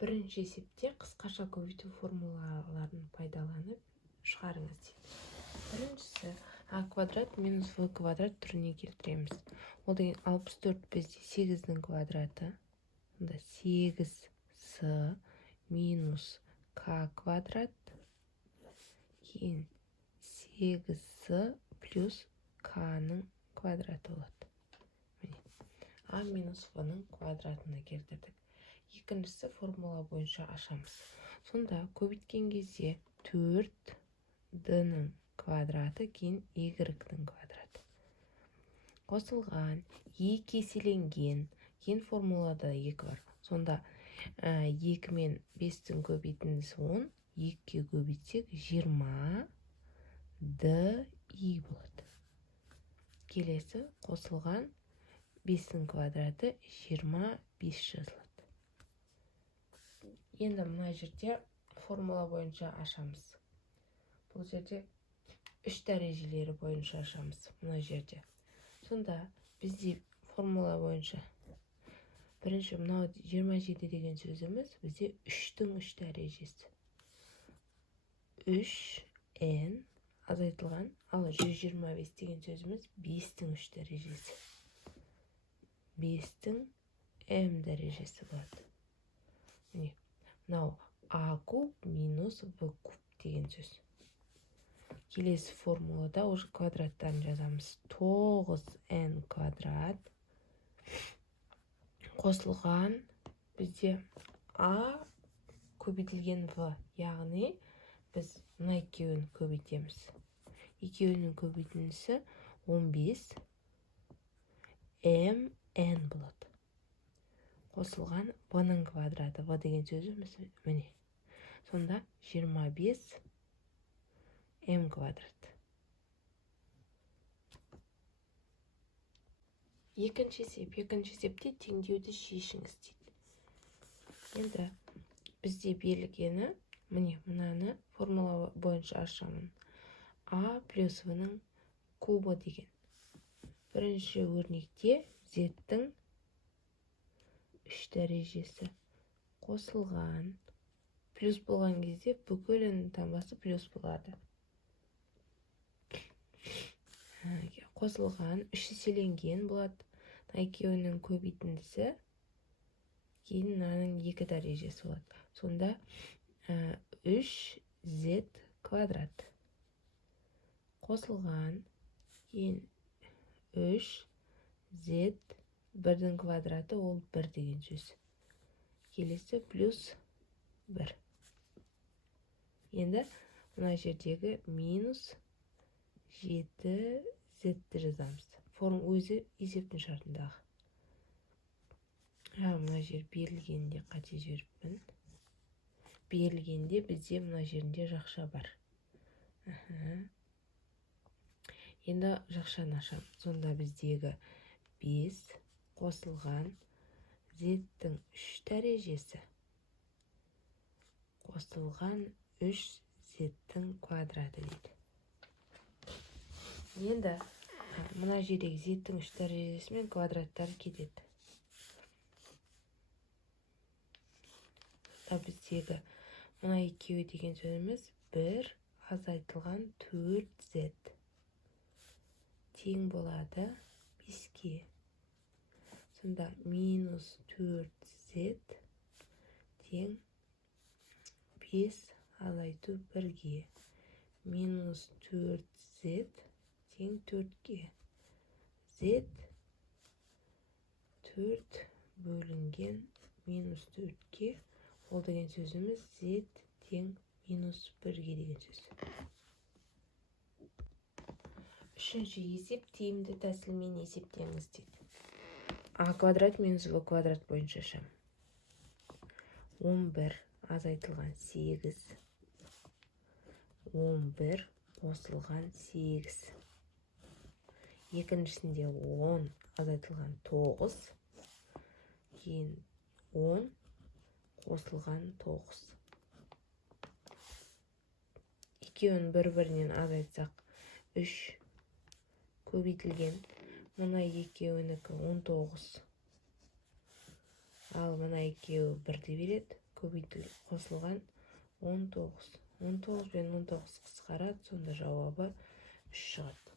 Бірінші есепте қысқаша көбейту формулаларын пайдаланып шығарыңыз дейді. Біріншісі а квадрат минус в квадрат түріне келтіреміз. Ол деген 64 бізде 8-дің квадраты. Онда 8с минус к квадрат кейін 8с плюс к-ның квадраты болады. А минус в-ның квадратына келтірдік. Екіншісі формула бойынша ашамыз. Сонда көбейткен кезде 4d-ның квадраты кейін y-ның квадраты. Қосылған 2 еселенген, кейін формулада 2 бар. Сонда 2 мен 5-дің көбейтіндісі 10, 2-ге көбейтсек 20 ди болады. Келесі қосылған 5-дің квадраты 25 жазылады. Енді мына жерде формула бойынша ашамыз. Бұл жерде 3 дәрежелері бойынша ашамыз. Мына жерде. Сонда бізде формула бойынша бірінші мынау 27 деген сөзіміз бізде 3-дің 3 дәрежесі. 3n азайтылған, ал 125 деген сөзіміз 5-дің 3 дәрежесі. 5-дің m дәрежесі болады. Мынау а куб минус в куб деген сөз. Келесі формулада уже квадраттарын жазамыз. 9n квадрат қосылған бізде а көбейтілген в, яғни біз мына екеуін көбейтеміз. Екеуінің көбейтіндісі 15 mn болады. Қосылған v-ның квадраты, v деген сөзіміз міне. Сонда 25 m квадрат. Екінші есепте теңдеуді шешіңіз дейді. Енді бізде берілгені, міне мынаны формула бойынша ашамын. А плюс v-ның кубы деген. Бірінші өрнекте z-дің 3 дәрежесі қосылған. Плюс болған кезде бүкілінің таңбасы плюс болады. Қосылған 3 еселенген болады. Екеуінің көбейтіндісі кейін мынаның 2 дәрежесі болады. Сонда 3z квадрат қосылған кейін 3z 1-дің квадраты ол 1 деген сөз. Келесі плюс 1. Енді мына жердегі минус 7z-ді жазамыз. Форм өзі есептің шартындағы. Мына жер берілгенде қате жіберіппін. Берілгенде бізде мына жерінде жақша бар. Енді жақшаны ашам. Сонда біздегі 5 қосылған z-дің 3 дәрежесі қосылған 3z-дің квадраты дейді. Енді мына жердегі z-дің 3 дәрежесі мен квадраттары кетеді. Біздегі мына екеуі деген сөзіміз 1 азайтылған 4z тең болады 5-ке. Сонда минус 4z тең 5 азайту 1-ге. Минус 4z тең 4-ге. z 4 бөлінген минус 4-ге. Ол деген сөзіміз z тең минус 1-ге деген сөз. Үшінші есеп тиімді тәсілмен есептеңіз дейді. А квадрат минус в квадрат бойынша ашам. 11 азайтылған 8. 11 қосылған 8. Екіншісінде 10 азайтылған 9. Кейін 10 қосылған 9. Екеуін бір-бірінен азайтсақ 3 көбейтілген. Мына екеуінікі 19. Ал мына екеуі 1-ді береді. қосылған 19. 19 пен 19 қысқарады, сонда жауабы 3 шығады.